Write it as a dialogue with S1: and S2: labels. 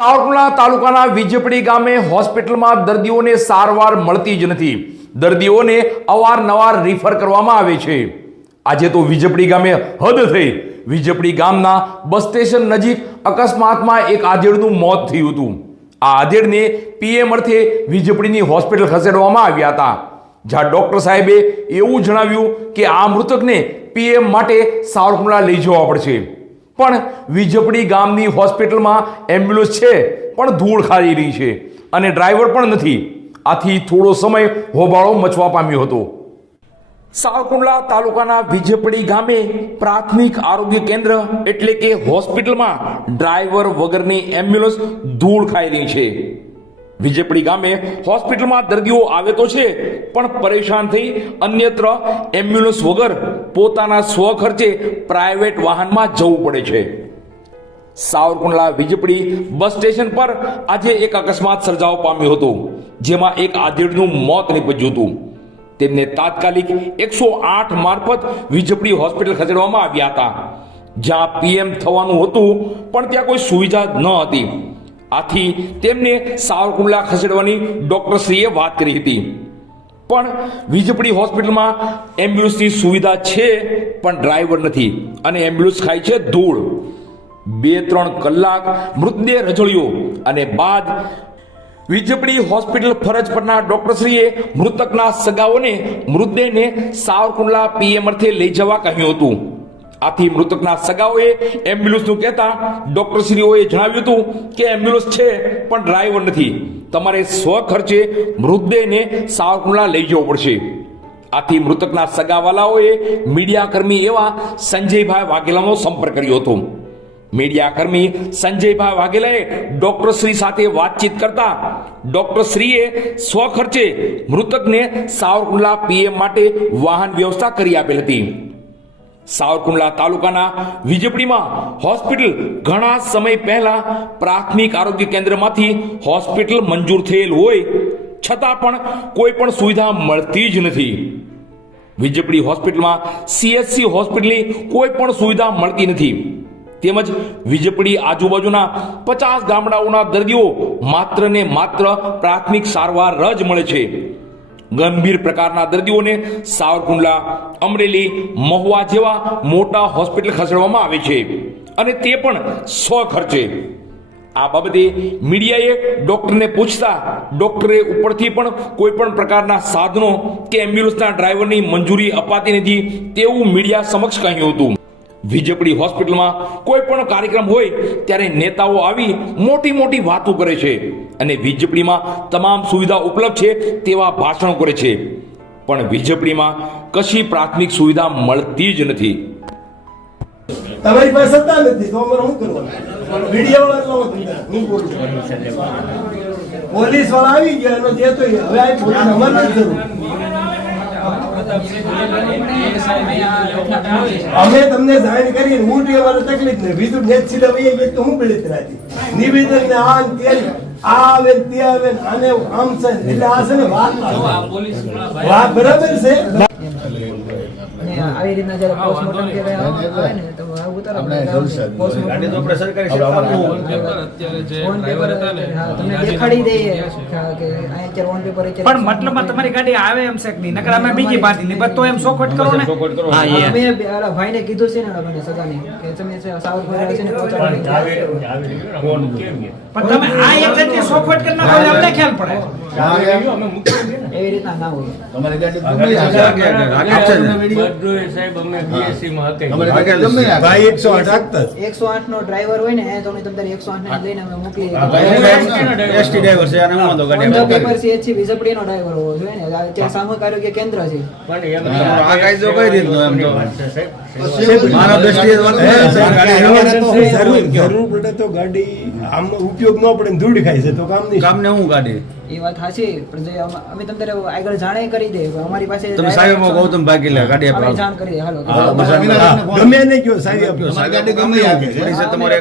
S1: સાવરકુંડલા તાલુકાના વીજપડી ગામે હોસ્પિટલમાં દર્દીઓને સારવાર મળતી જ નથી. દર્દીઓને અવારનવાર રિફર કરવામાં આવે છે. આજે તો વીજપડી ગામે હદ થઈ. વીજપડી ગામના બસ સ્ટેશન નજીક અકસ્માતમાં એક આધેડનું મોત થયું હતું. આ આધેડને પીએમ અર્થે વીજપડીની હોસ્પિટલ ખસેડવામાં આવ્યા હતા. જ્યાં ડોક્ટર સાહેબે એવું જણાવ્યું કે આ મૃતકને પીએમ માટે સાવરકુંડલા લઈ જવા પડશે. પણ વીજપડી ગામની હોસ્પિટલમાં એમ્બ્યુલન્સ છે, પણ ધૂળ ખાઈ રહી છે અને ડ્રાઈવર પણ નથી. આથી થોડો સમય હોબાળો મચવા પામ્યો હતો. સાવકુંડલા તાલુકાના વીજપડી ગામે પ્રાથમિક આરોગ્ય કેન્દ્ર એટલે કે હોસ્પિટલમાં ડ્રાઈવર વગરની એમ્બ્યુલન્સ ધૂળ ખાઈ રહી છે. વિજયપડી ગામે હોસ્પિટલમાં દર્દીઓ આવે તો છે, પણ પરેશાન થઈ અન્યત્ર એમ્બ્યુલન્સ વગર પોતાના સ્વખર્ચે પ્રાઇવેટ વાહનમાં જવું પડે છે. સાવરકુંડલા વીજપડી બસ સ્ટેશન પર આજે એક અકસ્માત સર્જાવો પામ્યો હતો, જેમાં એક આધેડનું મોત નીપજ્યું હતું. તેમને તાત્કાલિક એકસો આઠ મારફત વીજપડી હોસ્પિટલ ખસેડવામાં આવ્યા હતા. જ્યાં પીએમ થવાનું હતું, પણ ત્યાં કોઈ સુવિધા ન હતી. આથી તેમને સાવરકુંડલા ખસેડવાની ડોક્ટરશ્રીએ વાત કરી હતી. પણ વીજપડી હોસ્પિટલમાં એમ્બ્યુલન્સની સુવિધા છે, પણ ડ્રાઈવર નથી અને એમ્બ્યુલન્સ ખાય છે ધૂળ. બે ત્રણ કલાક મૃતદેહ રજળ્યો અને બાદ વીજપડી હોસ્પિટલ ફરજ પરના ડોક્ટરશ્રીએ મૃતકના સગાઓને, મૃતદેહને સાવરકુંડલા પીએમ અર્થે લઈ જવા કહ્યું હતું. આથી મૃતકના સગાઓએ એમ્બ્યુલન્સનું કહેતા ડોક્ટરશ્રીઓએ જણાવ્યું હતું કે એમ્બ્યુલન્સ છે, પણ ડ્રાઈવર નથી. તમારે સ્વ ખર્ચે મૃતદેહને સાવરકુંડલા લઈ જવો પડશે. આથી મૃતકના સગાવાલાઓએ મીડિયાકર્મી એવા સંજયભાઈ વાઘેલાનો સંપર્ક કર્યો હતો. મીડિયાકર્મી સંજયભાઈ વાઘેલાએ ડોક્ટર શ્રી સાથે વાતચીત કરતા ડોક્ટર શ્રીએ સ્વખર્ચે મૃતકને સાવરકુંડલા પીએમ માટે વાહન વ્યવસ્થા કરી આપેલ હતી. સાવરકુંડલા તાલુકાના વીજપડીમાં હોસ્પિટલ ઘણા સમય પહેલા પ્રાથમિક આરોગ્ય કેન્દ્રમાંથી હોસ્પિટલ મંજૂર થયેલ હોય, છતાં પણ કોઈ પણ સુવિધા મળતી જ નથી. વીજપડી હોસ્પિટલમાં સીએચસી હોસ્પિટલની કોઈ પણ સુવિધા મળતી નથી. તેમજ વીજપડી આજુબાજુના પચાસ ગામડાઓના દર્દીઓ માત્ર ને માત્ર પ્રાથમિક સારવાર જ મળે છે. ગંભીર પ્રકારના દર્દીઓને સાવરકુંડલા, અમરેલી, મહુવા જેવા મોટા હોસ્પિટલ ખસેડવામાં આવે છે અને તે પણ સ્વ ખર્ચે. આ બાબતે મીડિયાએ ડોક્ટરને પૂછતા ડોક્ટરે ઉપરથી પણ કોઈ પણ પ્રકારના સાધનો કે એમ્બ્યુલન્સના ડ્રાઈવરની મંજૂરી અપાતી નથી તેવું મીડિયા સમક્ષ કહ્યું હતું. વીજપડી હોસ્પિટલમાં કોઈ પણ કાર્યક્રમ હોય, ત્યારે નેતાઓ આવી મોટી મોટી વાતો કરે છે અને વીજપડીમાં તમામ સુવિધા ઉપલબ્ધ છે તેવા ભાષણો કરે છે. પણ વીજપડીમાં કશી પ્રાથમિક સુવિધા મળતી જ નથી.
S2: તમારી પાસે સત્તા નથી, તો અમારે શું કરવાનું? મીડિયા વાળા હું બોલું પોલીસવાળા આવી ગયા જે તો હવે આ પોલીસ અમારે નથી અમે તમને જાણ કરી હું બી અમારે તકલીફ નહીં. બીજું ને સીધા એ ગઈ તો હું પીડિત રાખી નિવેદન ને આ ને તે આવે ને તે આવે ને આને આમ છે. એટલે આ છે ને વાત ના વાત બરાબર છે?
S3: આવી રીતના જયારે પોસ્ટમોર્ટમ કે આવે ને તો
S4: ને
S5: પણ મતલબ તમારી ગાડી આવે એમ છે નહીં નકર અમે બીજી પાર્ટી ની તો એમ સોખવટ કરો ને?
S3: હા, અમે બે ઓલા ભાઈને કીધું છે ને ઓલા મને સગાને કે તમે સાઉથ છે ને
S5: પણ તમે આ એક જગ્યાએ સોખવટ કરી નાખો અમને ખ્યાલ પડે.
S3: એવી રીતના ના હોય.
S6: તમારી ગાડી ને.
S2: એકસો આઠ
S3: નો ડ્રાઈવર હોય ને એકસો આઠ ને લઈને અમે મોકલી
S6: છે અને વાંધો ગાડી
S3: પેપર છે નો ડ્રાઈવર હોવો જોઈએ ને. ત્યાં સામૂહિક આરોગ્ય કેન્દ્ર છે.
S4: પણ
S6: આ કાયદો કઈ રીતનો એમ તો? મારા દ્રષ્ટિએ વાત
S2: હે,
S6: છે, ગાડી
S2: અમારે તો
S6: જરૂર
S2: જરૂર જરૂર પડે તો ગાડી આમ ઉપયોગ ન પડે ને ધૂળ ખાય છે તો કામ નહીં.
S6: કામને હું ગાડી?
S3: એ વાત સાચી પણ જે અમ- તમને આગળ જાણે કરી દે અમારી પાસે
S6: તમે સાહેબ ગૌતમ ભાગી લે ગાડી આપણે
S3: જાણ કરી હાલો.
S2: ગમે એને કયો સાહેબ.
S6: ગાડી ગમે તમારે